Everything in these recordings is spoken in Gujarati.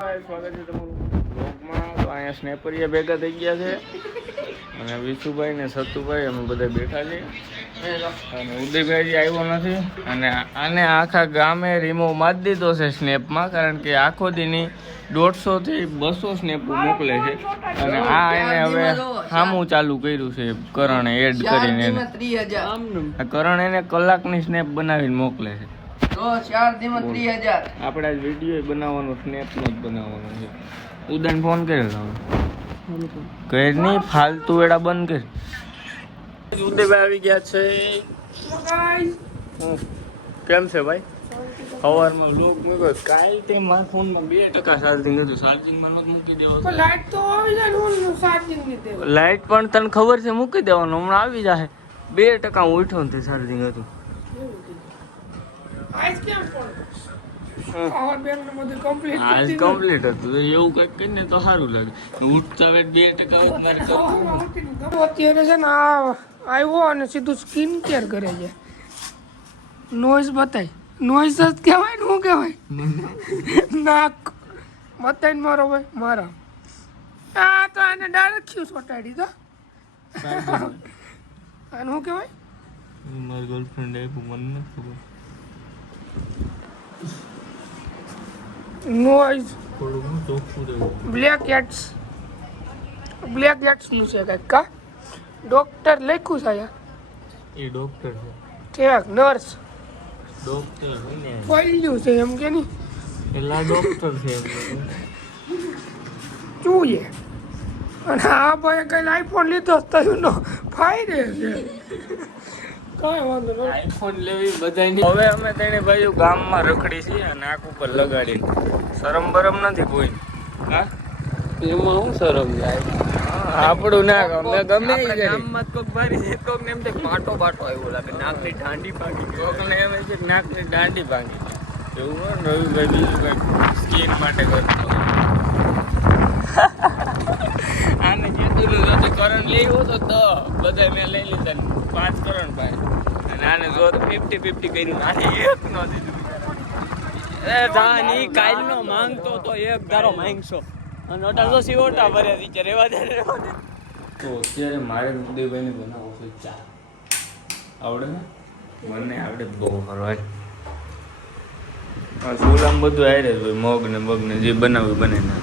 સ્વાગત છે તમારું બ્લોગમાં. તો અહીંયા સ્નેપરિયા ભેગા થઈ ગયા છે અને વિશુભાઈ ને સતુભાઈ અમે બધા બેઠા છીએ અને ઉદયભાઈ આવ્યો નથી અને આને આખા ગામે રિમૂવ મારી દીધો છે સ્નેપમાં, કારણ કે આખો દીની 150 થી 200 સ્નેપ મોકલે છે અને આ એને હવે સામું ચાલુ કર્યું છે કરણે એડ કરીને. કરણ એને કલાકની સ્નેપ બનાવીને મોકલે છે. આપણે આજ વિડીયો બનાવવાનો, સ્નેપ નો જ બનાવવાનો છે. ઉદયન ફોન કર્યો ઘર ની ફાલતુ વેડા બંધ કર. ઉદયભાઈ આવી ગયા છે. કેમ છે ભાઈ? સવારમાં લોક મૂક્યો કાલ તે મારા ફોનમાં 2% ચાર્જિંગ હતું. ચાર્જિંગમાં નહોતું મૂકી દેવો. લાઈટ તો આવી જાય, ચાર્જિંગ નથી. લાઈટ પણ તને ખબર છે મૂકી દેવાનું, હમણાં આવી જાય. 2% હું ઉઠ્યો ને તે ચાર્જિંગ હતું. આજ કમ્પ્લીટ હતું. એવું કઈક કરીને તો સારું લાગે. ઉઠતા વેટ 2% અત્યારે છે ને આવ્યો અને સીધું સ્કિન કેર કરે છે. નોઈઝ બતાય, નોઈઝ જ કહેવાય ને, શું કહેવાય? નાક બતાવીને મારો ભાઈ મારા આ તો આને ડાયરેક્ટ શું ચોટાડી તો આને શું કહેવાય? મારી ગર્લફ્રેન્ડ આપ્યું, મને નથી ખબર. નોઈઝ બ્લેક હેટ્સ નું છે કંઈક કા ડોક્ટર લખ્યું છે એ ડોક્ટર છે નર્સ ડોક્ટર બોલ્યું છે એમ કે નહીં પેલા ડોક્ટર છે શું છે. અને આ ભાઈ કઈ આઈફોન લીધો તો ફાયદે છે. કઈ વાંધો નહીં, આઈફોન લેવી બધાની. હવે અમે તેને ભાઈઓ ગામમાં રખડી છીએ અને આંખ ઉપર લગાડીને. શરમ બરમ નથી કોઈ. હા એમાં શું શરમ જાય? આપણું ના ગમે ગમે ગામમાં કોક ભારી છે, કોક ને એમ થાય પાટો આવ્યો લાગે, નાકની દાંડી ભાગી, કોક ને એમ છે નાકની દાંડી ભાગી. એવું ને રવિભાઈ બીજું કઈ સ્કીન માટે કરતો આને કીધું નથી કરણ લેવો તો બધા મેં લઈ લીધા 5 કરણ ભાઈ અને આને જો 50-50 કર્યું. આને એક નો દીધું. એ જાની કાલનો માંગતો તો એક ધારો માંગશો અને 1800 ઓટા ભરે દીચે રેવા દે. તો અત્યારે મારે ઉદયભાઈને બનાવો છે ચા. આવડે ને? મને આવડે બહુ હરવાય. સુલામ બધું આયરે હોય, મગ ને જે બનાવ્યું બને ને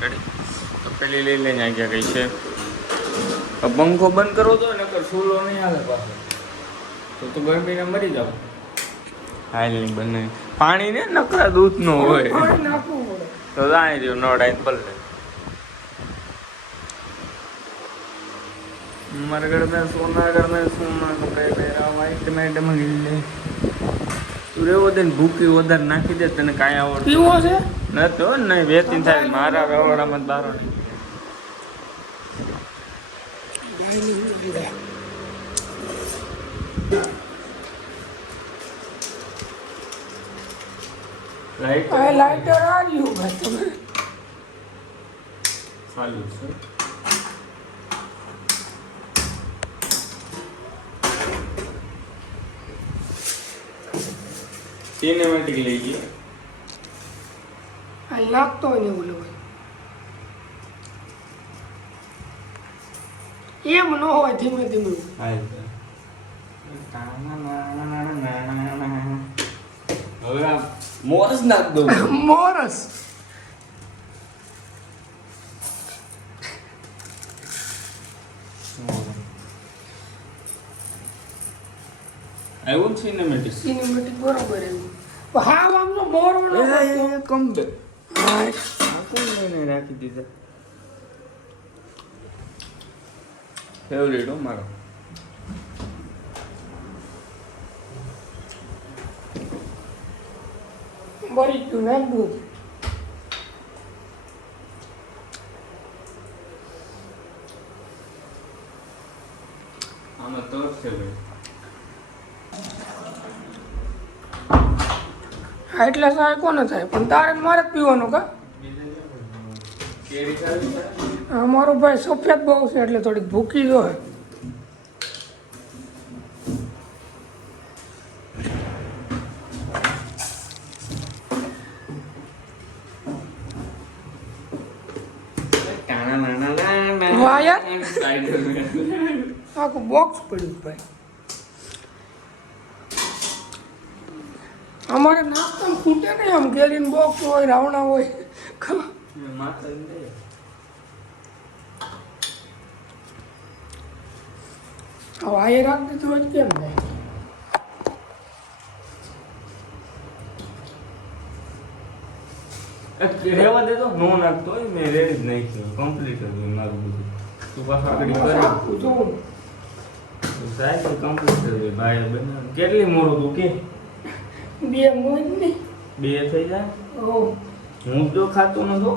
રેડી. તો પેલી લઈ લઈને આગળ કઈ છે પંખો બંધ કરવો તો નકર સુલો નહીં હાલે પાછો તો ગરમીને મરી જાવ. હાલ નહીં બને પાણી ને નકરા દૂધ નો હોય તો જાય રહ્યો નડાઈ પલ્લે. મારા ઘર में सोना कपड़े मेरा वाइट मैडम गिल्ले તું રેવો દે ને ભૂકી વધારે નાખી દે તને કાંઈ આવડતું પીવો છે નતો નહીં વેચીને થાય મારા રવાડામાં બારો નહીં. લાઇટર આવ્યું ભાઈ તમે ચાલુ છે. સિનેમેટિક લઈ ગયો આ લાગતો હોય ને બોલો ભાઈ એમ ન હોય ધીમે ધીમે. હવે આ મોરસ નાખ દો. મોરસ આવ્યું સિનેમેટિક બરોબર આવ્યું. હા આમનો મોર કમ દે રાખી દીધા. ફેવરેટ હો મારો. બરી ગયું ને દૂધ. આમાં તો ફેવરેટ. હા એટલે સાહેબ કોને થાય પણ તારે મારે જ પીવાનું કા. અમારો ભાઈ સફેદ બહુ છે એટલે થોડીક ભૂકી જોઈએ. વાયર આખું બોક્સ પડ્યું ભાઈ. અમારે નાસ્તા ખૂટે નહીં, આમ કેરીન બોક્સ હોય, રાવણા હોય. વાયર રાખી દીધું હોય કેમ થાય? રહેવા દે તો નો નાખતો હોય, મેં રેડી જ નાખ્યું કમ્પ્લીટ જ મારું બધું. તું પાછું આગળ કરે સાહેબ કમ્પ્લીટ જ ભાઈ બને. કેટલી મોડું તું કે 2 મોજ નહીં 2 થઈ જાય. ઓ હું તો ખાતો નતો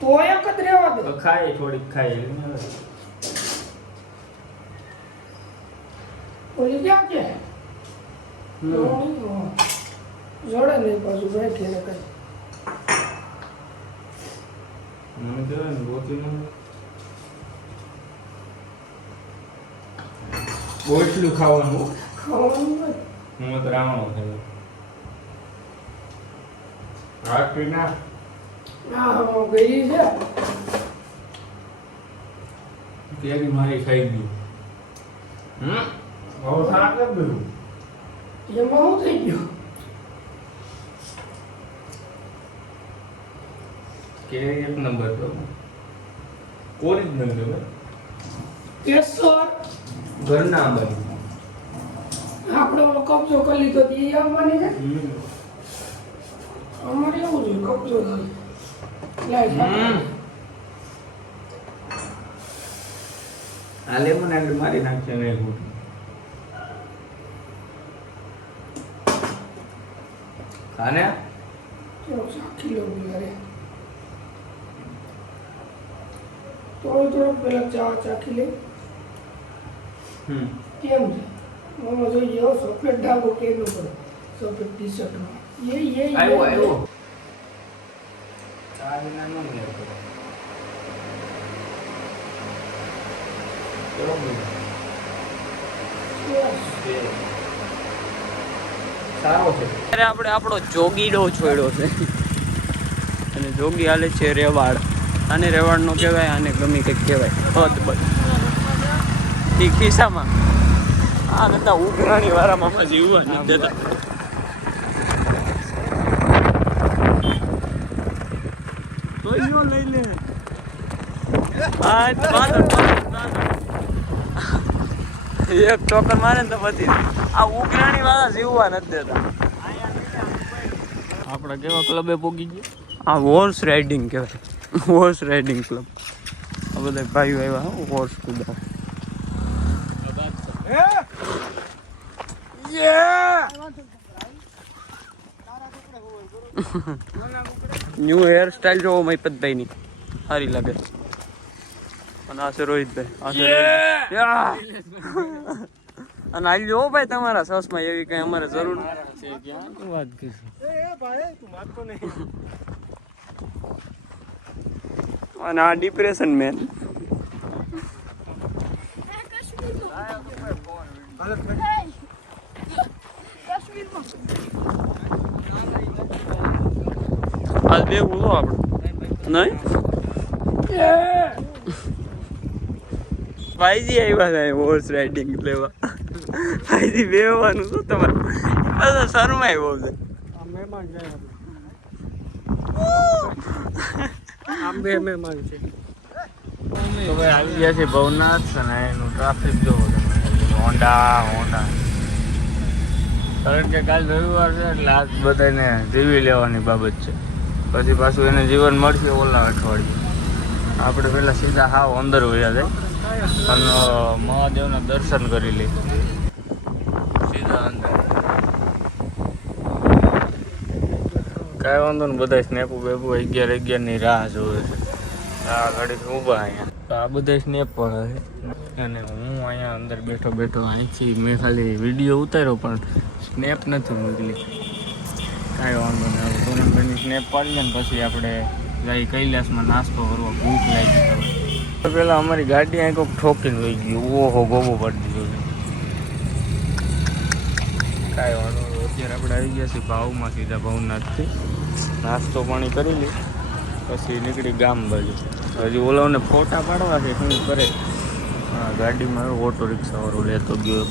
તો એક જ રહેવા દે. ખાય થોડીક ખાય ઓલી ક્યાં છે? જોડે નહીં પાછું બેઠી ને કઈ. મને કહેવાય ને બોતીનું બોટલું ખાવાનું ખાવાનું હું તો રાવણો થયો રાત્રિ ના હા ગઈ છે. કેરી મારી ખાઈ ગયું. બહુ શાક જ બધું એમાં શું થઈ ગયું? કેરી એક નંબર તો કોરી જ નંબર કેસર ઘરના આંબાની આપણે ઓલો કબજો કરી લીધો તો એ આવવાની છે. અમારે એવું છે કબજો આ લેમન એન્ડ મારી નાખશે ને એક ખાને ચાખી લો યાર. થોડું પેલા ચા ચાખી લે. કેમ છે? મામા જોઈએ સફેદ ડાઘો કેનો પડે સફેદ ટી શર્ટમાં. આવ્યો ચા વિના નો મેળ પડે. કેવો સારો છે. અત્યારે આપણે આપણો જોગીડો છોડ્યો છે અને જોગી હાલે છે રેવાડ. આને રેવાડ નો કહેવાય, આને ગમે કંઈક કહેવાય. હદ બદ એ ખિસ્સામાં આ નતા ઉઘરાણી વાળામાં જીવવા નથી દેતા. તો યો લઈ લે. એક ટોકર મારે ને તો પછી આ ઉઘરાણી વાળા જીવવા નથી દેતા. આપણે કેવા ક્લબે પોગી ગયા? આ હોર્સ રાઇડિંગ કહેવાય, હોર્સ રાઇડિંગ ક્લબ. આ બધા ભાઈઓ આવ્યા હોર્સ કુદા. ન્યુ હેર સ્ટાઇલ જોવો મહિપતભાઈ ની સારી લાગે. અને આ છે રોહિતભાઈ, આ છે અને હાલ જોવો ભાઈ તમારા સસમાં એવી કઈ અમારે જરૂર નથી. ક્યાં વાત કરી અને આ ડિપ્રેશન મેન. આજ બે બોલો આપણે નહીં ભાઈજી આવ્યા થાય હોર્સ રાઇડિંગ લેવા. ભાઈજી બેવાનું શું તમારે બધા શરમાય બહુ છે. તો ભાઈ આવી ગયા છે ભવનાથ અને એનું ટ્રાફિક જોવો તમે. હોન્ડા કારણ કે કાલ રવિવાર છે એટલે આજ બધાને જીવી લેવાની બાબત છે. પછી પાછું એને જીવન મળશે ઓલા અઠવાડિયે. આપણે પહેલાં સીધા હાવ અંદર વયા જાય અને મહાદેવના દર્શન કરી લઈએ સીધા અંદર. કાંઈ વાંધો ને બધા સ્નેપો બેપો 11:11ની રાહ જોવે છે. આ ઘડીક ઊભા અહીંયા તો આ બધા સ્નેપ પણ છે. અને હું અહીંયા અંદર બેઠો અહીંથી મેં ખાલી વિડીયો ઉતાર્યો પણ સ્નેપ નથી મોકલી. કાંઈ વાંધો નહીં. હવે સોનમભાઈની સ્નેપ પાડીએ ને પછી આપણે જઈ કૈલાસમાં નાસ્તો કરવા. ભૂખ લાગી ગઈ. પહેલાં અમારી ગાડી અહીં કોઈક ઠોકીને લઈ ગયું. ઓહો ગોબો પડી દીધો છે. કાંઈ વાંધો નહીં. અત્યારે આપણે આવી ગયા છીએ ભાવમાં સીધા ભવનાથથી નાસ્તો પાણી કરી લઈએ પછી નીકળી ગામ બાજુ. હજી ઓલાઓને ફોટા પાડવા છે શું કરે. હા ગાડીમાં ઓટો રિક્ષાવાળો લેતો ગયો.